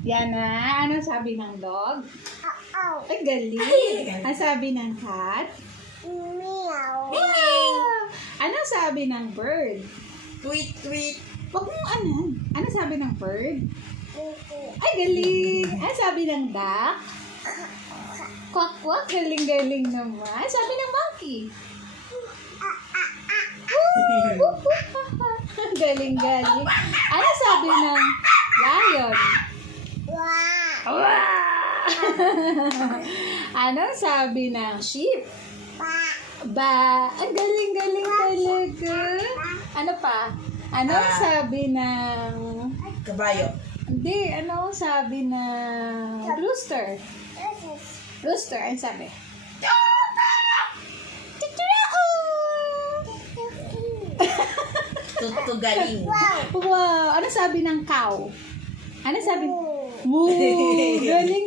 Yana, ano sabi ng dog? Ow. Ay, galing. Ang sabi ng cat? Meow. Ano sabi ng bird? Tweet, tweet. Wag mo ano. Ano sabi ng bird? Ay, galing. Ano sabi ng duck? Kwak, kwak. Galing, galing naman. Sabi ng monkey? Galing, galing. Ano sabi ng lion? Wow. Anong sabi ng sheep? Ba. Ba, ang galing, galing talaga. Ano pa? Anong sabi ng... Kabayo. Hindi, anong sabi ng rooster? Rooster, ano sabi? Tutugaling. Wow, ano sabi ng cow? Ano sabi? Moo, galing,